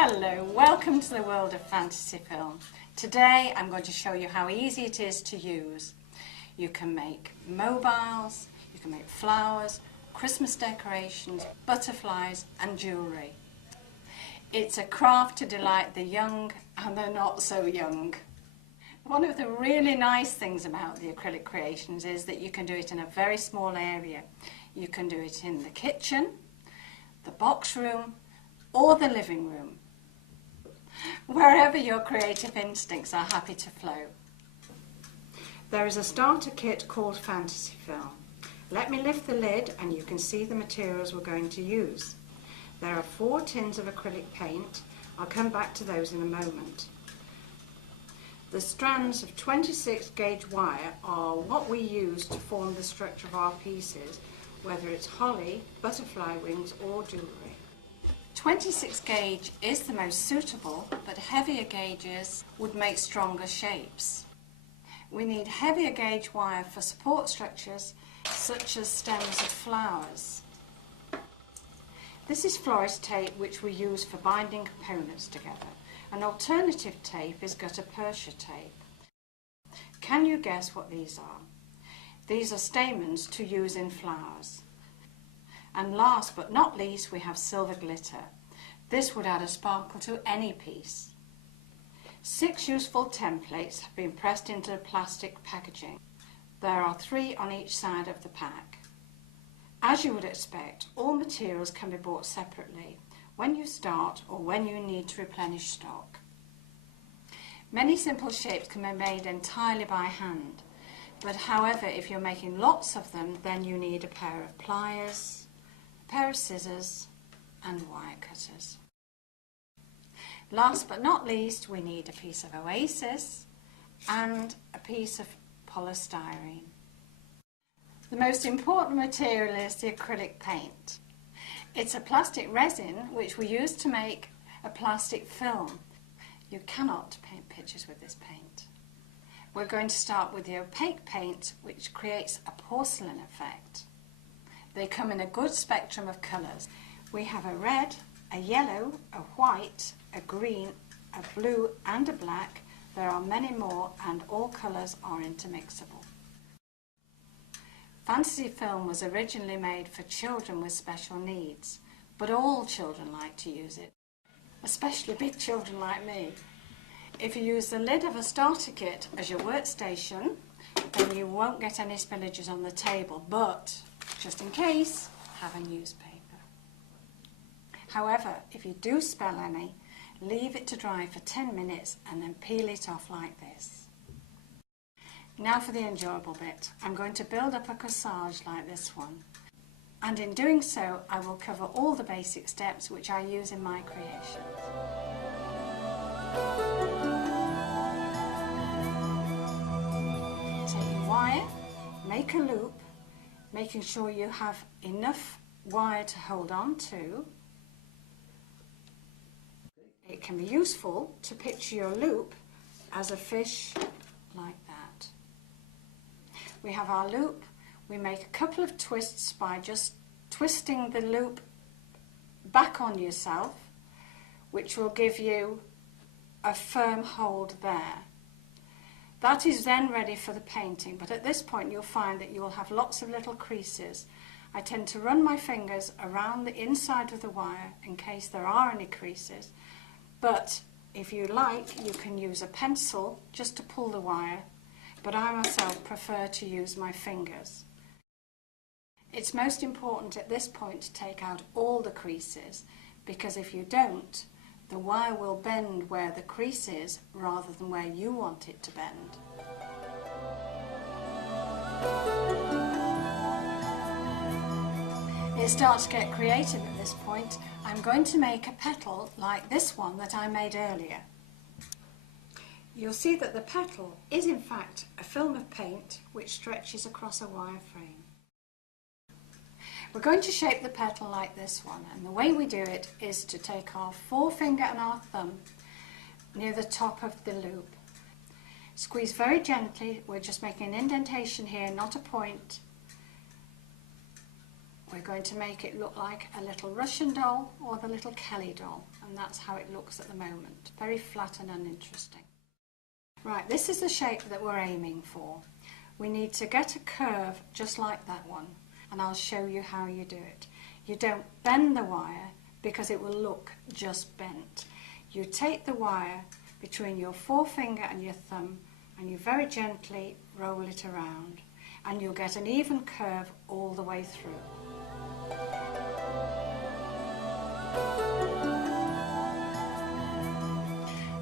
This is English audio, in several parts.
Hello, welcome to the world of fantasy film. Today I'm going to show you how easy it is to use. You can make mobiles, you can make flowers, Christmas decorations, butterflies and jewellery. It's a craft to delight the young and the not so young. One of the really nice things about the acrylic creations is that you can do it in a very small area. You can do it in the kitchen, the box room or the living room. Wherever your creative instincts are happy to flow. There is a starter kit called Fantasy Film. Let me lift the lid and you can see the materials we're going to use. There are 4 tins of acrylic paint. I'll come back to those in a moment. The strands of 26 gauge wire are what we use to form the structure of our pieces, whether it's holly, butterfly wings or jewellery. 26 gauge is the most suitable, but heavier gauges would make stronger shapes. We need heavier gauge wire for support structures such as stems of flowers. This is florist tape which we use for binding components together. An alternative tape is gutta percha tape. Can you guess what these are? These are stamens to use in flowers. And last but not least, we have silver glitter. This would add a sparkle to any piece. 6 useful templates have been pressed into plastic packaging. There are 3 on each side of the pack. As you would expect, all materials can be bought separately when you start or when you need to replenish stock. Many simple shapes can be made entirely by hand, but however, if you're making lots of them, then you need a pair of pliers, a pair of scissors and wire cutters. Last but not least, we need a piece of Oasis and a piece of polystyrene. The most important material is the acrylic paint. It's a plastic resin which we use to make a plastic film. You cannot paint pictures with this paint. We're going to start with the opaque paint, which creates a porcelain effect. They come in a good spectrum of colours. We have a red, a yellow, a white, a green, a blue and a black. There are many more and all colours are intermixable. Fantasy film was originally made for children with special needs, but all children like to use it, especially big children like me. If you use the lid of a starter kit as your workstation, then you won't get any spillages on the table, but just in case, have a newspaper. However, if you do spill any, leave it to dry for 10 minutes and then peel it off like this. Now for the enjoyable bit. I'm going to build up a corsage like this one. And in doing so, I will cover all the basic steps which I use in my creations. Take your wire, make a loop, making sure you have enough wire to hold on to. It can be useful to picture your loop as a fish like that. We have our loop. We make a couple of twists by just twisting the loop back on yourself, which will give you a firm hold there. That is then ready for the painting, but at this point you'll find that you will have lots of little creases. I tend to run my fingers around the inside of the wire in case there are any creases, but if you like, you can use a pencil just to pull the wire, but I myself prefer to use my fingers. It's most important at this point to take out all the creases, because if you don't, the wire will bend where the crease is rather than where you want it to bend. It starts to get creative at this point. I'm going to make a petal like this one that I made earlier. You'll see that the petal is in fact a film of paint which stretches across a wire frame. We're going to shape the petal like this one, and the way we do it is to take our forefinger and our thumb near the top of the loop. Squeeze very gently. We're just making an indentation here, not a point. We're going to make it look like a little Russian doll or the little Kelly doll, and that's how it looks at the moment. Very flat and uninteresting. Right, this is the shape that we're aiming for. We need to get a curve just like that one, and I'll show you how you do it. You don't bend the wire because it will look just bent. You take the wire between your forefinger and your thumb and you very gently roll it around, and you'll get an even curve all the way through.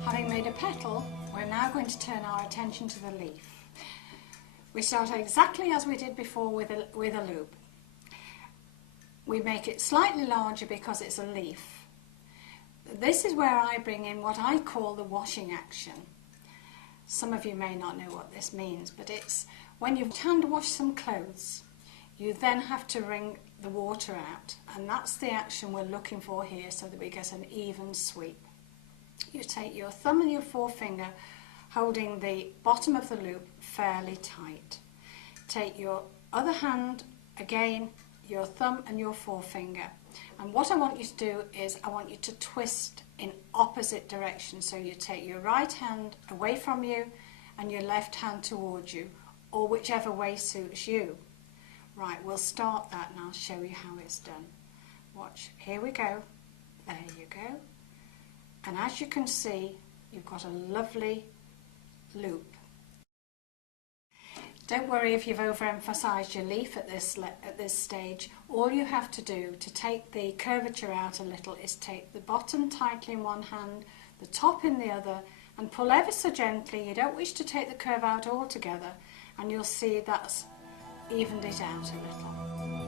Having made a petal, we're now going to turn our attention to the leaf. We start exactly as we did before with a loop. We make it slightly larger because it's a leaf. This is where I bring in what I call the washing action. Some of you may not know what this means, but it's when you've hand washed some clothes, you then have to wring the water out, and that's the action we're looking for here so that we get an even sweep. You take your thumb and your forefinger, holding the bottom of the loop fairly tight. Take your other hand, again, your thumb and your forefinger. And what I want you to do is I want you to twist in opposite directions. So you take your right hand away from you and your left hand towards you, or whichever way suits you. Right, we'll start that and I'll show you how it's done. Watch, here we go. There you go. And as you can see, you've got a lovely loop. Don't worry if you've overemphasized your leaf at this stage. All you have to do to take the curvature out a little is take the bottom tightly in one hand, the top in the other, and pull ever so gently. You don't wish to take the curve out altogether, and you'll see that's evened it out a little.